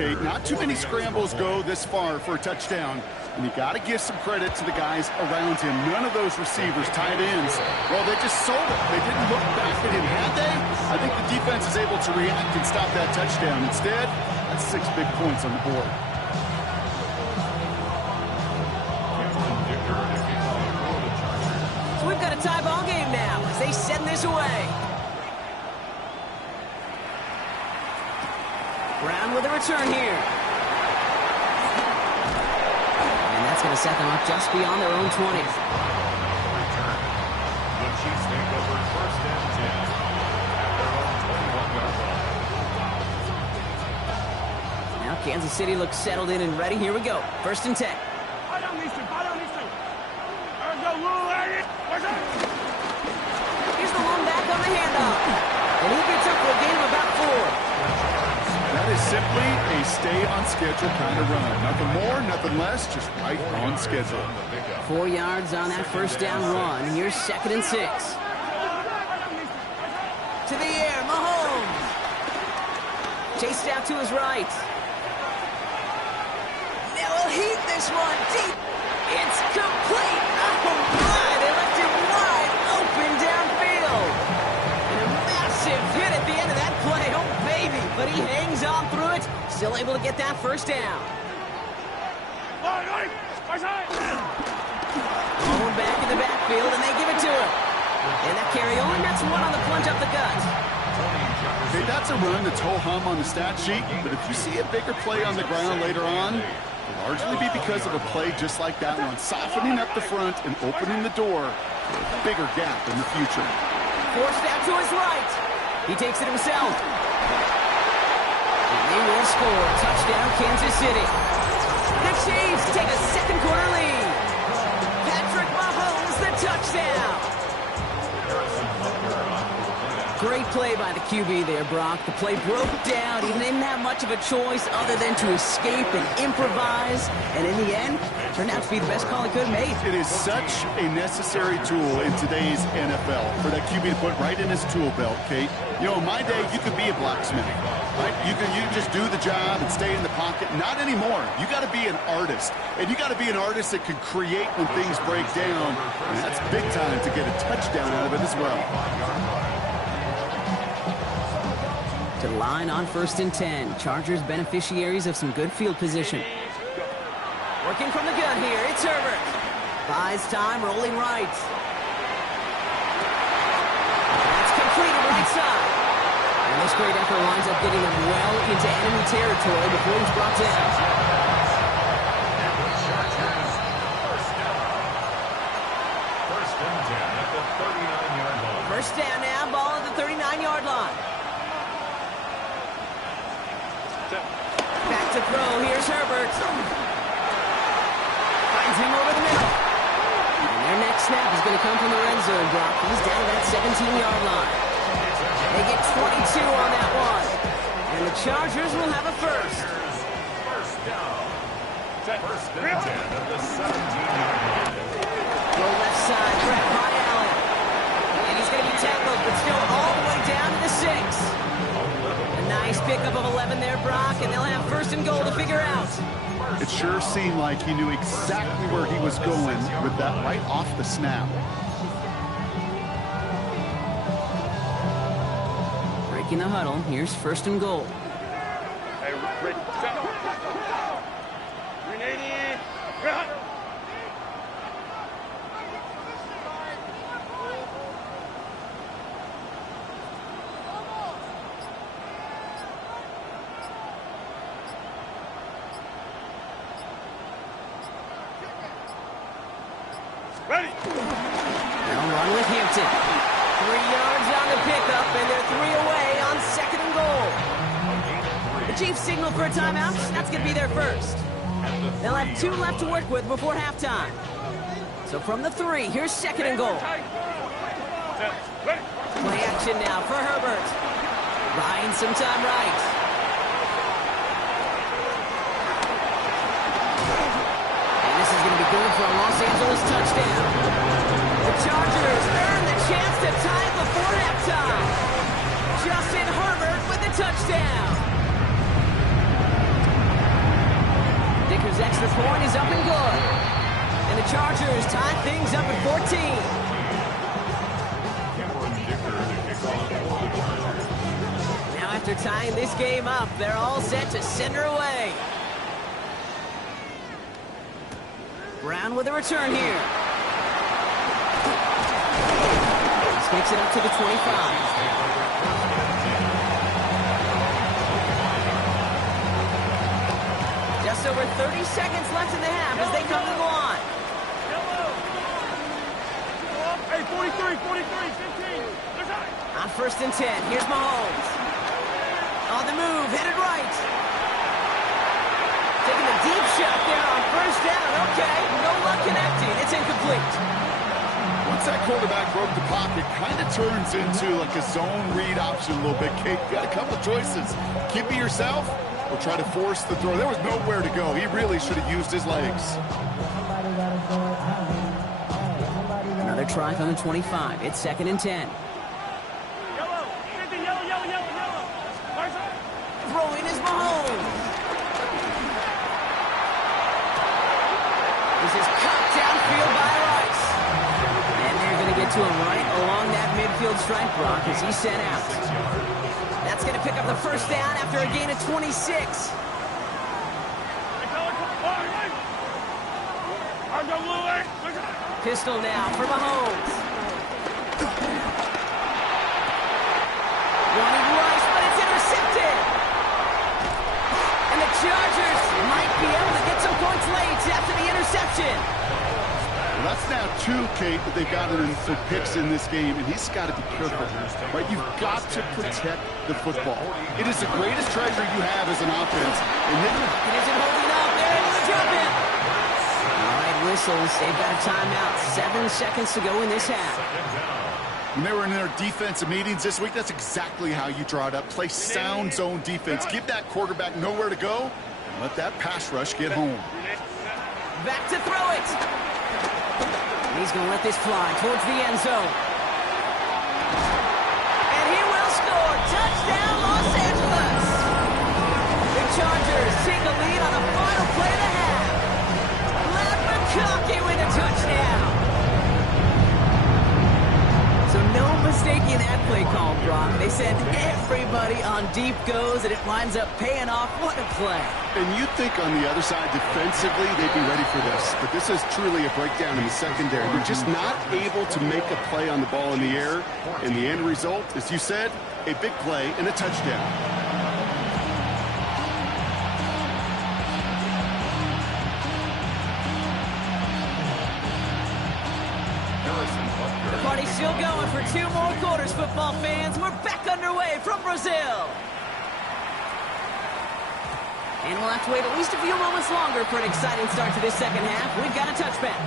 Kate. Not too many scrambles go this far for a touchdown. And you got to give some credit to the guys around him. None of those receivers, tight ends, well, they just sold it. They didn't look back at him, had they? I think the defense is able to react and stop that touchdown. Instead, that's 6 big points on the board. So we've got a tie ball game now as they send this away. Brown with a return here. And that's going to set them up just beyond their own 20. The Chiefs take over first and 10 at their own 21-yard line. Now Kansas City looks settled in and ready. Here we go. First and 10. Here's the lone back on the handoff. And he gets up for a gain of about 4. That is simply a stay-on-schedule kind of run. Nothing more, nothing less, just right on schedule. 4 yards on that first down run. Here's 2nd and 6. To the air, Mahomes. Chased out to his right. Now he'll heat this one deep. It's complete. Oh, my. They left him wide open downfield. And a massive hit at the end of that play. Oh, baby. But he hangs on through it. Still able to get that first down. Going back in the backfield, and they give it to him. And that carry only gets one on the plunge up the gut. Okay, that's a run that's ho-hum on the stat sheet, but if you see a bigger play on the ground later on, it'll largely be because of a play just like that one, softening up the front and opening the door for a bigger gap in the future. Forced out to his right. He takes it himself. And they will score. Touchdown, Kansas City. The Chiefs take a second quarter lead. Patrick Mahomes, the touchdown. Great play by the QB there, Brock. The play broke down. He didn't have much of a choice other than to escape and improvise. And in the end, turned out to be the best call he could have made. It is such a necessary tool in today's NFL for that QB to put right in his tool belt, Kate. You know, in my day, you could be a blacksmith, right? You can just do the job and stay in the pocket. Not anymore. You got to be an artist. And you got to be an artist that can create when things break down. And that's big time to get a touchdown out of it as well. To the line on 1st and 10. Chargers beneficiaries of some good field position. Working from the gun here, it's Herbert. Buys time, rolling right. That's completed right side. And this great effort winds up getting them well into enemy territory before he's brought down. First and 10 at the 39-yard line. First down now, ball at the 39-yard line. Back to throw. Here's Herbert. Finds him over the middle. And their next snap is going to come from the red zone, Brock. He's down to that 17-yard line. They get 22 on that one. And the Chargers will have a first. First down. First and 10 at the 17-yard line. Go left side, Brett by Allen. And he's going to be tackled, but still all the way down to the 6. Nice pickup of 11 there, Brock, and they'll have 1st and goal to figure out. It sure seemed like he knew exactly where he was going with that right off the snap. Breaking the huddle, here's 1st and goal. Hey, Rick, set up. 380. Ready. They'll run with Hampton. 3 yards on the pickup, and they're 3 away on 2nd and goal. The Chiefs signal for a timeout. That's going to be their first. They'll have 2 left to work with before halftime. So from the 3, here's 2nd and goal. Play action now for Herbert. Buying some time right. Good for a Los Angeles touchdown. The Chargers earn the chance to tie it before halftime. Justin Herbert with the touchdown. point is up and good. And the Chargers tie things up at 14. Now after tying this game up, they're all set to send her away. Brown with a return here. This makes it up to the 25. Just over 30 seconds left in the half as they come to the line. Hey, 43, 15. On 1st and 10, here's Mahomes. On the move, headed right. Taking a deep shot there on 1st down. Okay, no luck connecting. It's incomplete. Once that quarterback broke the pocket, kind of turns into like a zone read option a little bit. Kate, got a couple of choices. Keep it yourself or try to force the throw. There was nowhere to go. He really should have used his legs. Another try on the 25. It's 2nd and 10. Yellow. Throwing is Mahomes. This is cut downfield by Rice. And they're going to get to him right along that midfield strike, Brock, as he's sent out. That's going to pick up the 1st down after a gain of 26. Pistol now for Mahomes. Wanted Rice, but it's intercepted. And the Chargers might be able to get some points late after the interception. Well, that's now 2, Kate, that they've gotten for picks in this game, and he's got to be careful. Right? You've got to protect the football. It is the greatest treasure you have as an offense. And then It isn't holding up. They're able to drop it. All right, whistles. They've got a timeout. 7 seconds to go in this half. when they were in their defensive meetings this week, that's exactly how you draw it up. Play sound zone defense. Give that quarterback nowhere to go, and let that pass rush get home. Back to throw it. He's going to let this fly towards the end zone. And he will score. Touchdown, Los Angeles. The Chargers take a lead on the final play of the half. Matt McConkey with a touchdown. So no mistaking that play call, Brock. They send everybody on deep goes, and it winds up paying off. What a play. And you'd think on the other side, defensively, they'd be ready for this. But this is truly a breakdown in the secondary. They're just not able to make a play on the ball in the air. And the end result, as you said, a big play and a touchdown. The party's still going for 2 more quarters, football fans. We're back underway from Brazil. And we'll have to wait at least a few moments longer for an exciting start to this second half. We've got a touchback.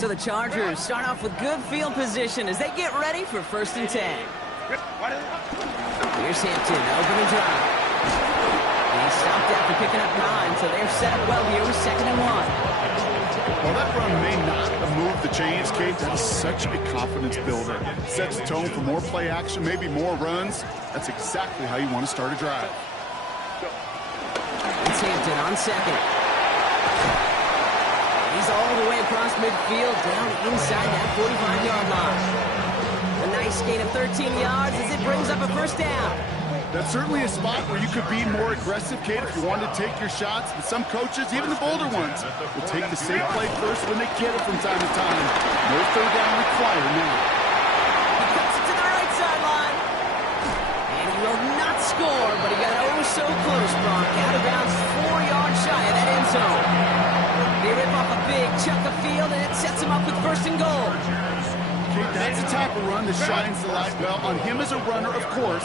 So the Chargers start off with good field position as they get ready for 1st and 10. Here's Hampton, open and drive. And he stopped after picking up 9, so they're set up well here with 2nd and 1. Well, that run may not have moved the chains, Kate. That is such a confidence builder. Sets the tone for more play action, maybe more runs. That's exactly how you want to start a drive. It's Hampton on 2nd. He's all the way across midfield, down inside that 45-yard line. A nice gain of 13 yards as it brings up a 1st down. That's certainly a spot where you could be more aggressive, Kate, if you wanted to take your shots. And some coaches, even the bolder ones, will take the safe play first when they get it from time to time. No 3rd down required now. He cuts it to the right sideline. And he will not score, but he got so close, Brock. Out of bounds, 4 yards shy of that end zone. They rip off a big chunk of field, and it sets him up with 1st and goal. Kate, that's the type of run that shines the light well on him as a runner, of course.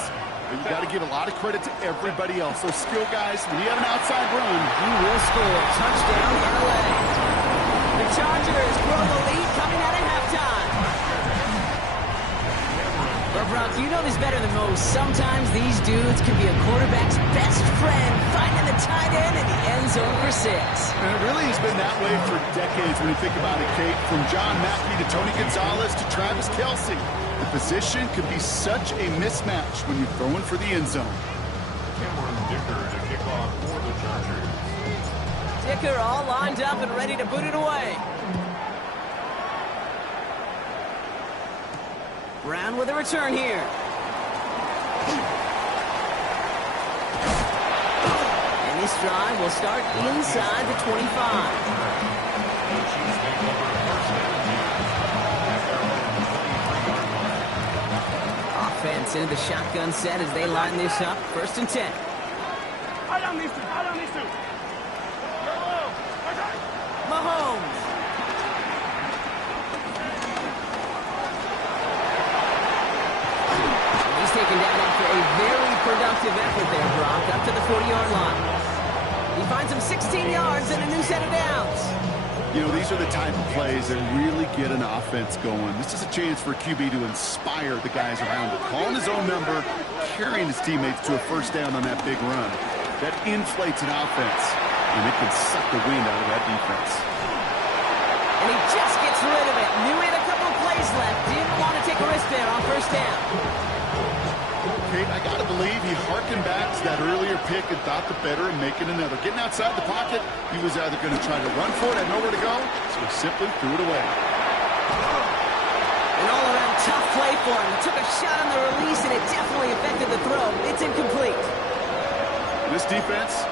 But you got to give a lot of credit to everybody else. Those skill guys, when you have an outside run, He will score. Touchdown, LA. The Chargers grow the lead coming out at halftime. Well, Brock, you know this better than most. Sometimes these dudes can be a quarterback's best friend, finding the tight end in the end zone for 6. and it really has been that way for decades when you think about it, Kate. From John Mackey to Tony Gonzalez to Travis Kelce. The position could be such a mismatch when you're throwing for the end zone. Cameron Dicker to kick off for the Chargers. Dicker all lined up and ready to boot it away. Brown with a return here. And this drive will start inside the 25. Offense into the shotgun set as they line this up. 1st and 10. High down these two. High down these two. Mahomes. He's taken down after a very productive effort there, Brock, up to the 40-yard line. He finds him 16 yards and a new set of downs. You know, these are the type of plays that really get an offense going. This is a chance for QB to inspire the guys around him. Calling his own number, carrying his teammates to a 1st down on that big run. That inflates an offense, and it can suck the wind out of that defense. And he just gets rid of it. Knew he had a couple of plays left. Didn't want to take a risk there on 1st down. Kate, I got to believe he harkened back to that earlier pick and thought the better and make it another. Getting outside the pocket, he was either going to try to run for it, had nowhere to go, so he simply threw it away. An all-around tough play for him. He took a shot on the release, and it definitely affected the throw. It's incomplete. This defense,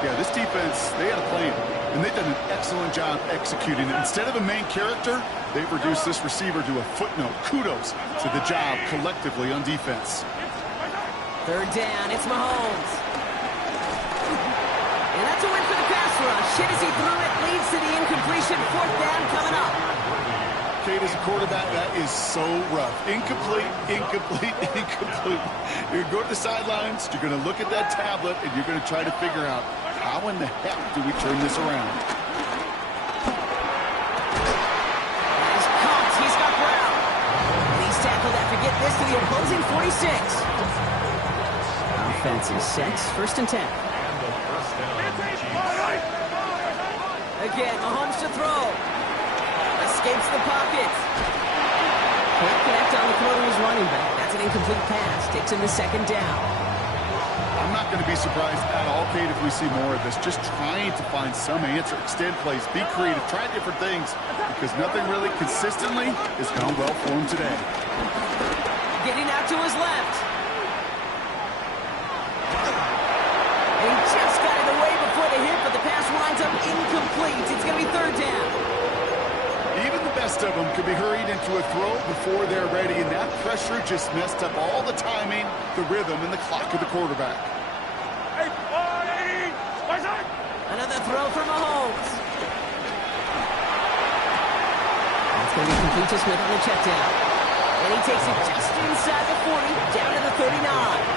they had a plan, and they've done an excellent job executing it. Instead of a main character, they've reduced this receiver to a footnote. Kudos to the job collectively on defense. 3rd down, it's Mahomes. And that's a win for the pass rush. Hit as he threw it, leads to the incompletion. 4th down coming up. Kate, as a quarterback, that is so rough. Incomplete, incomplete, incomplete. You're going to go to the sidelines, you're going to look at that tablet, and you're going to try to figure out how in the heck do we turn this around. He's caught. He's got Brown. And he's tackled after getting this to the opposing 46. Offense is set. 1st and 10. Again, Mahomes to throw. Escapes the pocket. Quick connect on the throw to his running back. That's an incomplete pass. Takes him to 2nd down. I'm not going to be surprised at all, Kate, if we see more of this. Just trying to find some answer. Extend plays. Be creative. Try different things. Because nothing really consistently has gone well for him today. Getting out to his left. And he just got it away before the hit, but the pass winds up incomplete. It's going to be 3rd down. Even the best of them could be hurried into a throw before they're ready, and that pressure just messed up all the timing, the rhythm, and the clock of the quarterback. Another throw for Mahomes. That's going to be complete to Smith on the check down. And he takes it just inside the 40, down to the 39.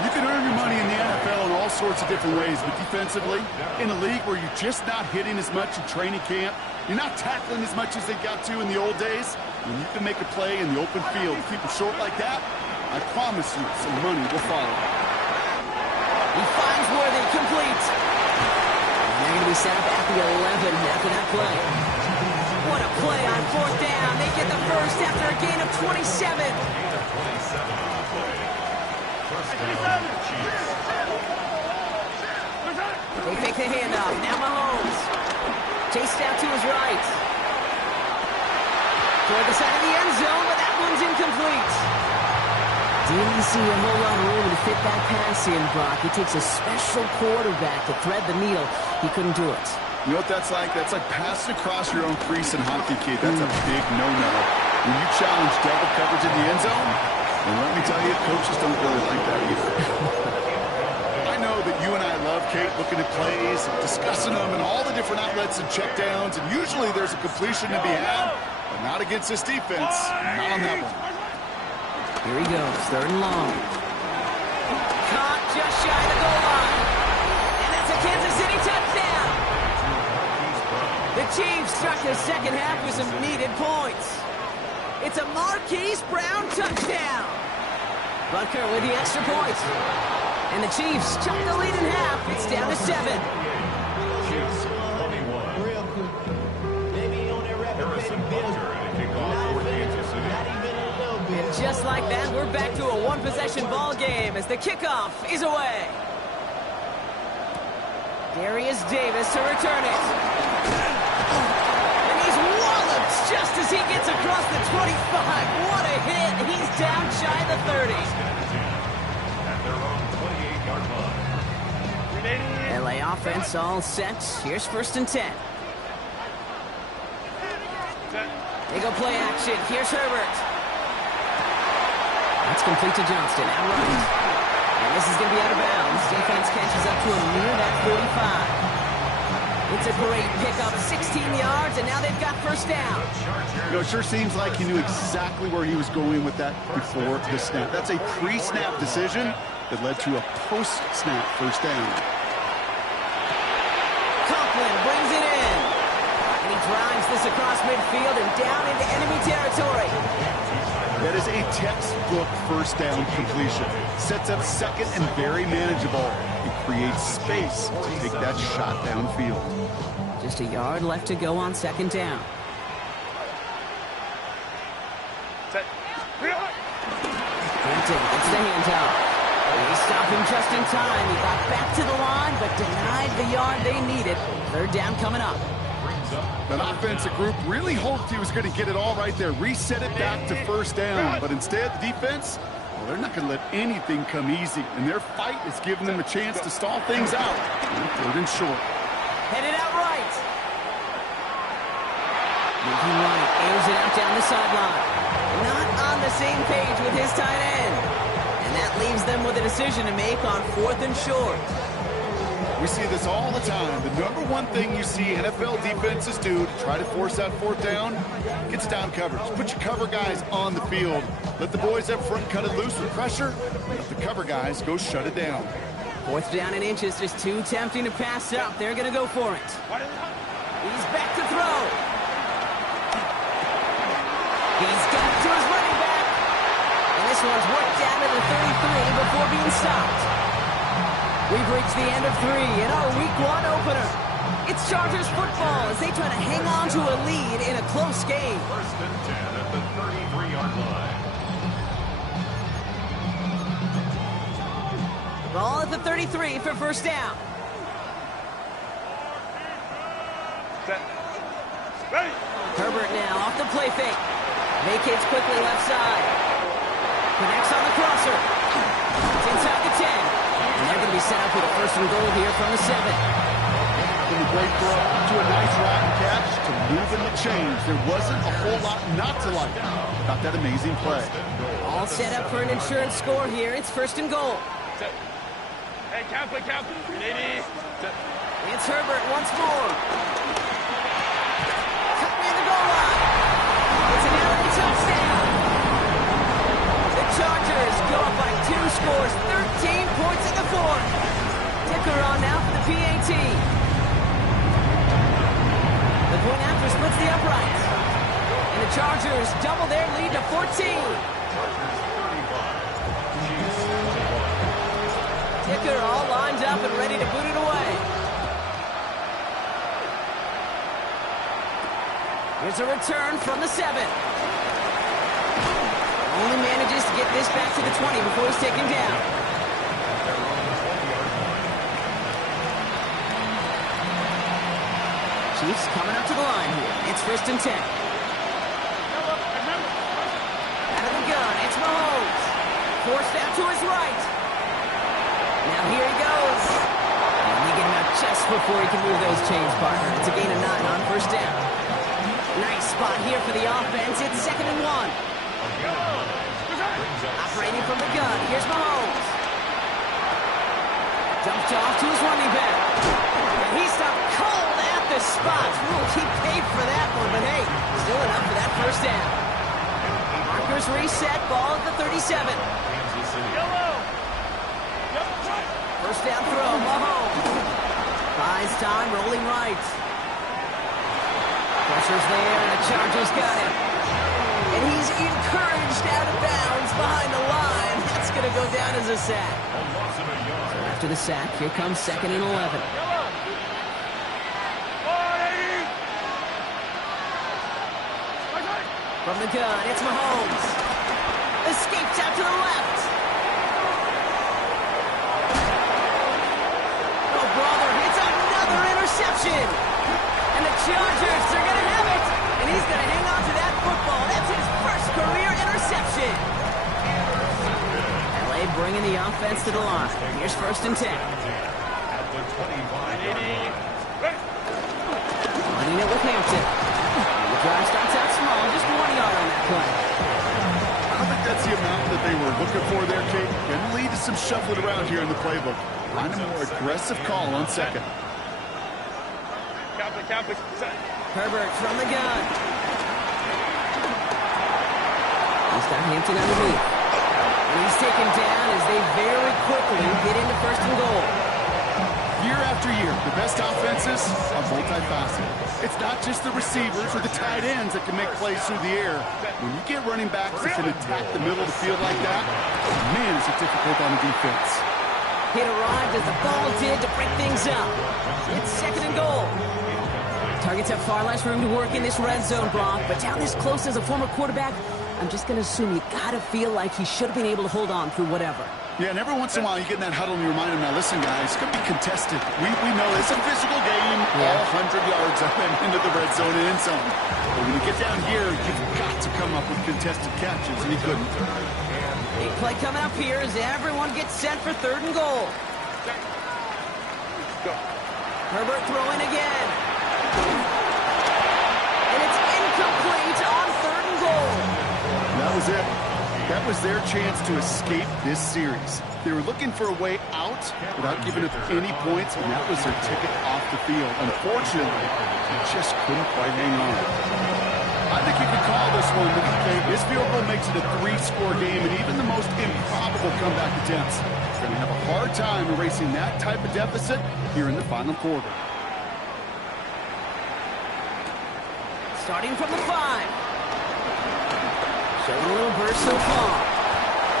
You can earn your money in the NFL in all sorts of different ways, but defensively, in a league where you're just not hitting as much in training camp, you're not tackling as much as they got to in the old days, when you can make a play in the open field, keep it short like that, I promise you some money will follow. He finds Worthy, complete. And they're going to be set up at the 11 after that play. What a play on 4th down. They get the first after a gain of 27. They take the handoff. Now Mahomes. Chased out to his right. Toward the side of the end zone, but that one's incomplete. Didn't see a whole lot of room to fit that pass in, Brock. It takes a special quarterback to thread the needle. He couldn't do it. You know what that's like? That's like passing across your own crease in hockey, kid. That's a big no-no. When you challenge double coverage in the end zone, and let me tell you, coaches don't really like that either. I know that you and I love, Kate, looking at plays, discussing them, and all the different outlets and checkdowns, and usually there's a completion to be had, but not against this defense. Not on that one. Here he goes, 3rd and long. Caught just shy of the goal line. And that's a Kansas City touchdown. The Chiefs start the 2nd half with some needed points. It's a Marquise Brown touchdown. Butker with the extra point. And the Chiefs chuck the lead in half. It's down to 7. Chiefs 21. Harrison Butker and a kickoff for Kansas City. And just like that, we're back to a one-possession ball game as the kickoff is away. Darius Davis to return it. And he's walloped just as he gets across the 25. What a hit. He's down shy of the 30. At their own 28-yard line. LA offense all set. Here's 1st and 10. They go play action. Here's Herbert. That's complete to Johnston. Out right. And this is going to be out of bounds. Defense catches up to him near that 45. It's a great pickup. 16 yards, and now they've got 1st down. You know, it sure seems like he knew exactly where he was going with that before the snap. That's a pre-snap decision that led to a post-snap 1st down. Conklin brings it in. And he drives this across midfield and down into enemy territory. That is a textbook 1st down completion. Sets up 2nd and very manageable. It creates space to take that shot downfield. Just a yard left to go on 2nd down. Hampton gets the handoff. They stop him just in time. He got back to the line, but denied the yard they needed. 3rd down coming up. That offensive group really hoped he was going to get it all right there, reset it back to 1st down. But instead, the defense, well, they're not going to let anything come easy. And their fight is giving them a chance to stall things out. 3rd and short. Headed out right. Moving right, airs it out down the sideline. Not on the same page with his tight end. And that leaves them with a decision to make on 4th and short. We see this all the time. The number one thing you see NFL defenses do to try to force that 4th down, gets down coverage. Put your cover guys on the field. Let the boys up front cut it loose with pressure. Let the cover guys go shut it down. 4th down and inches, just too tempting to pass up. They're going to go for it. He's back to throw. He's got it to his running back. And this one's worked down to the 33 before being stopped. We've reached the end of 3 in our Week 1 opener. It's Chargers football as they try to hang on to a lead in a close game. 1st and 10 at the 33-yard line. Ball at the 33 for 1st down. Herbert now off the play fake. Vacates quickly left side. Connects on the crosser. It's inside the 10. And they're going to be set up with a 1st and goal here from the 7. From a great throw to a nice rotten catch to moving the chains. There wasn't a whole lot not to like about that amazing play. All set up for an insurance score here. It's 1st and goal. Hey, count. Lady. It's Herbert once more. Cut near the goal line. It's an LA touchdown. The Chargers go up by 2 scores, 13 points in the 4th. Dicker on now for the PAT. The point after splits the uprights. And the Chargers double their lead to 14. Dicker all lined up and ready to boot it away. Here's a return from the 7. Only manages to get this back to the 20 before he's taken down. Chiefs coming up to the line here. It's 1st and 10. Out of the gun, it's Mahomes. Forced out to his right. Now here he goes. And they get him out just before he can move those chains, partner. It's a gain of 9 on 1st down. Nice spot here for the offense. It's 2nd and 1. Operating from the gun. Here's Mahomes. Dumped off to his running back. And he stopped cold at the spot. Ooh, he paid for that one, but hey, still enough for that 1st down. Markers reset. Ball at the 37. 1st down throw. Mahomes. Buys time, rolling right. Pressure's there, and the Chargers got him. And he's encouraged out of bounds behind the line. That's going to go down as a sack. So after the sack, here comes 2nd and 11. From the gun, it's Mahomes. Escapes out to the left. Oh, brother, it's a interception. And the Chargers are going to have it. And he's going to hang on to that football. That's his first career interception. LA bringing the offense to the line. Here's 1st and 10. At the 25. Running it with Hampton. The drive starts out small, just 1 yard on that play. I don't think that's the amount that they were looking for there, Kate. Can lead to some shuffling around here in the playbook. Find a more aggressive call on 2nd. Herbert from the gun. He's got Hampton underneath. And he's taken down as they very quickly get into 1st and goal. Year after year, the best offenses are multifaceted. It's not just the receivers or the tight ends that can make plays through the air. When you get running backs that can attack the middle of the field like that, man, is it difficult on the defense. Hit arrived as the ball did to break things up. It's 2nd and goal. Targets have far less room to work in this red zone, Brock, but down this close as a former quarterback, I'm just going to assume you got to feel like he should have been able to hold on through whatever. Yeah, and every once in a while you get in that huddle and you remind them, now listen, guys, it's going to be contested. We know it's a physical game, all 100 yards up and into the red zone and in zone. But when you get down here, you've got to come up with contested catches, and he couldn't. Big play coming up here as everyone gets set for 3rd and goal. Herbert throwing again. And it's incomplete on 3rd and goal. That was it. That was their chance to escape this series. They were looking for a way out without giving up any points, and that was their ticket off the field. Unfortunately, they just couldn't quite hang on. I think you could call this one, okay? This field goal makes it a 3-score game, and even the most improbable comeback attempts are going to have a hard time erasing that type of deficit here in the final quarter. Starting from the 5. Showing a little burst so far.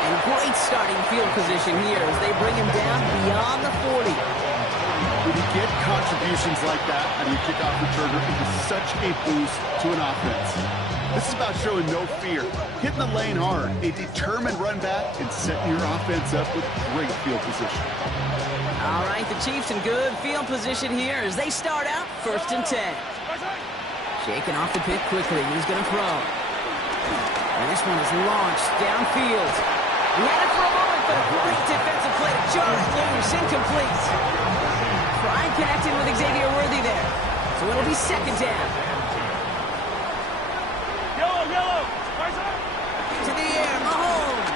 And great starting field position here as they bring him down beyond the 40. When you get contributions like that on your kickoff returner, it is such a boost to an offense. This is about showing no fear, hitting the lane hard, a determined run back, and setting your offense up with great field position. All right, the Chiefs in good field position here as they start out 1st and 10. Shaking off the pick quickly. He's going to throw. And this one is launched downfield. He had it for a moment, but a great defensive play to jar it loose. Incomplete. Pride connecting with Xavier Worthy there. So it'll be 2nd down. Yellow. To the air, Mahomes.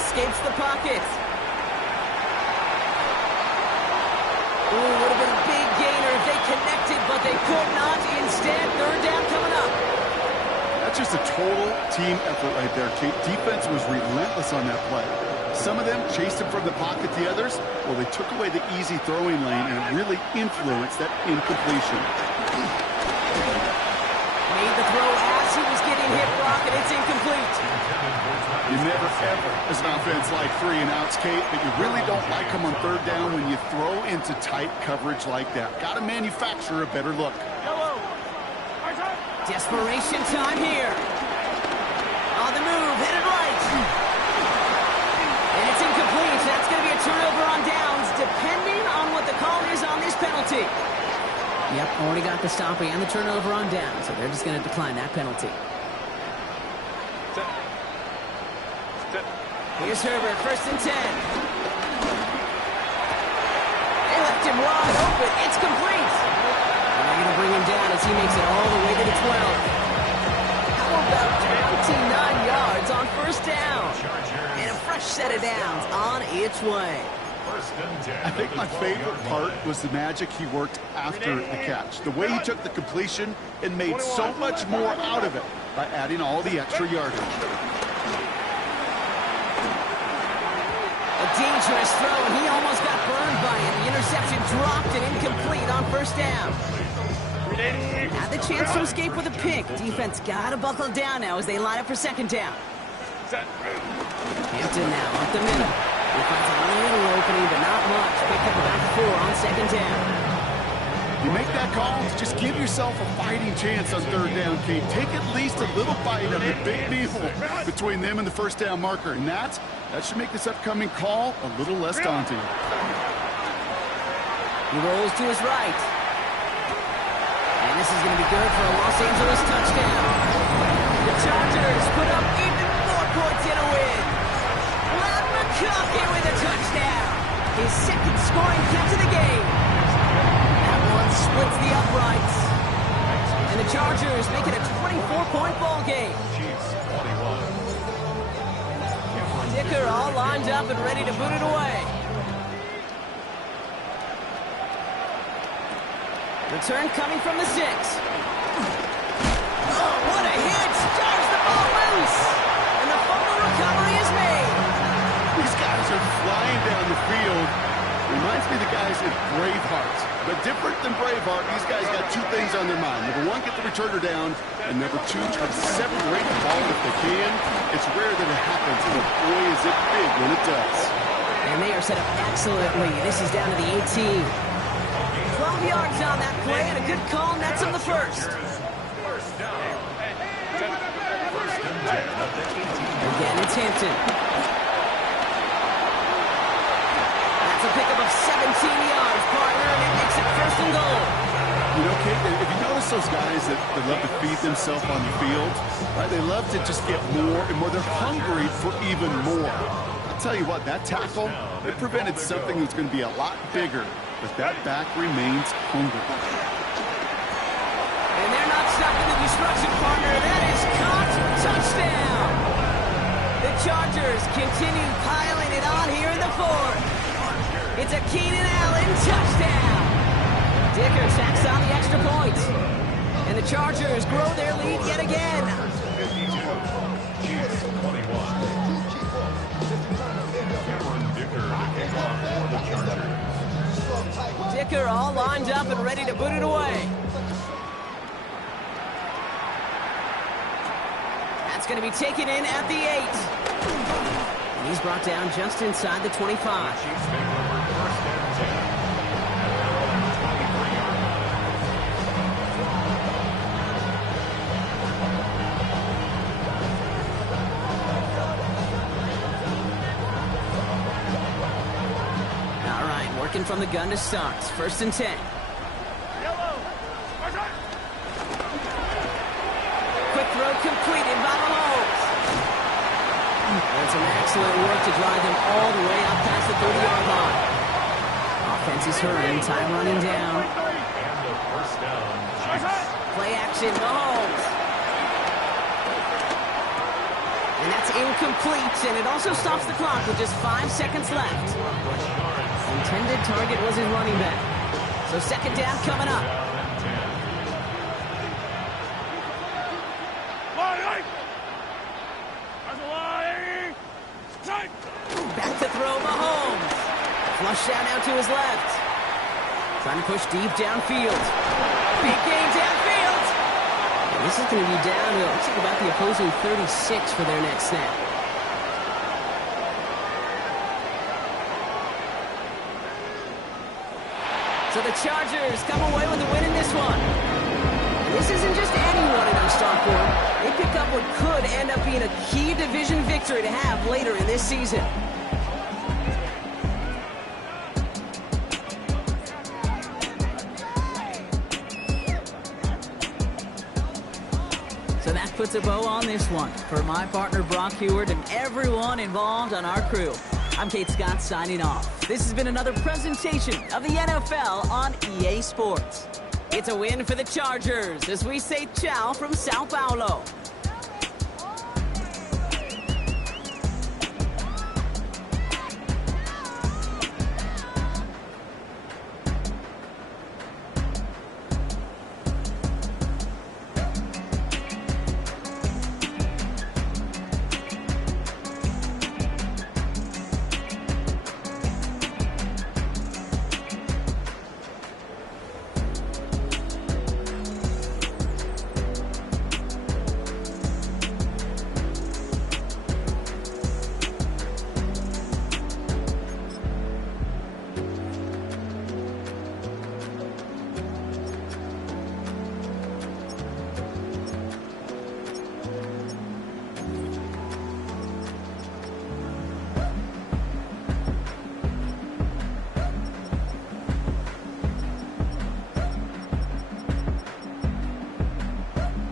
Escapes the pocket. Ooh, would have been a big gainer if they connected, but they could not. Instead, 3rd down coming up. That's just a total team effort right there, Kate. Defense was relentless on that play. Some of them chased him from the pocket. The others, well, they took away the easy throwing lane and really influenced that incompletion. Made the throw as he was getting hit, Brock, and it's incomplete. You never, ever, as an offense, like 3 and outs, Kate, but you really don't like them on 3rd down when you throw into tight coverage like that. Got to manufacture a better look. Desperation time here. On the move, headed right. And it's incomplete. That's going to be a turnover on downs, depending on what the call is on this penalty. Yep, already got the stop and the turnover on downs, so they're just going to decline that penalty. Here's Herbert, 1st and 10. They left him wide open. It's complete. And they're going to bring him down as he makes it all the way to the 12. How about 29 yards on 1st down? And a fresh set of downs on its way. I think my favorite part was the magic he worked after the catch. The way he took the completion and made so much more out of it by adding all the extra yardage. A dangerous throw, and he almost got burned by it. The interception dropped and incomplete on 1st down. Had the chance to escape with a pick. Defense got to buckle down now as they line up for 2nd down. Hampton now up the middle. He finds a little opening, but not much. Picked up about 4 on 2nd down. You make that call, just give yourself a fighting chance on 3rd down, Kate. Take at least a little bite of the big meal between them and the 1st down marker. And that should make this upcoming call a little less daunting. He rolls to his right. This is going to be good for a Los Angeles touchdown. The Chargers put up even more points in a win. Ladd McConkey with a touchdown. His second scoring catch of the game. That one splits the uprights. And the Chargers make it a 24-point ball game. Chiefs 21. Dicker all lined up and ready to boot it away. Return coming from the 6. Oh, what a hit! Drives the ball loose! And the fumble recovery is made. These guys are flying down the field. Reminds me of the guys at Braveheart. But different than Braveheart, these guys got two things on their mind. Number one, get the returner down. And number two, try to separate the ball if they can. It's rare that it happens, but boy, is it big when it does. And they are set up excellently. This is down to the 18. 12 yards on that play, and a good call nets him the first. Again, it's Hampton. That's a pickup of 17 yards, partner, and it makes it first and goal. You know, Kate, if you notice those guys that love to feed themselves on the field, right? They love to just get more and more. They're hungry for even more. I'll tell you what, that tackle, it prevented something that's going to be a lot bigger, but that back remains hungry. And they're not stopping the destruction, partner. That is caught. Touchdown! The Chargers continue piling it on here in the fourth. It's a Keenan Allen touchdown. Dicker tacks on the extra point. And the Chargers grow their lead yet again. Chiefs 21. Cameron Dicker to kick off for the Chargers. Dicker all lined up and ready to put it away. That's going to be taken in at the 8. And he's brought down just inside the 25. Chiefs make over first and 10. All right, working from the gun to start. First and 10. Quick throw completed by Mahomes. And some excellent work to drive them all the way out past the 30-yard line. Offense is hurrying, time running down. And the first down. Chiefs. Play action, Mahomes. And that's incomplete, and it also stops the clock with just 5 seconds left. Intended target was his running back. So second down coming up. Back to throw Mahomes. Flush out now to his left. Trying to push deep downfield. Big game downfield. And this is going to be down to, looks like about the opposing 36 for their next snap. So the Chargers come away with the win in this one. And this isn't just anyone in Starport. They pick up what could end up being a key division victory to have later in this season. So that puts a bow on this one. For my partner Brock Huard and everyone involved on our crew, I'm Kate Scott signing off. This has been another presentation of the NFL on EA Sports. It's a win for the Chargers as we say ciao from Sao Paulo.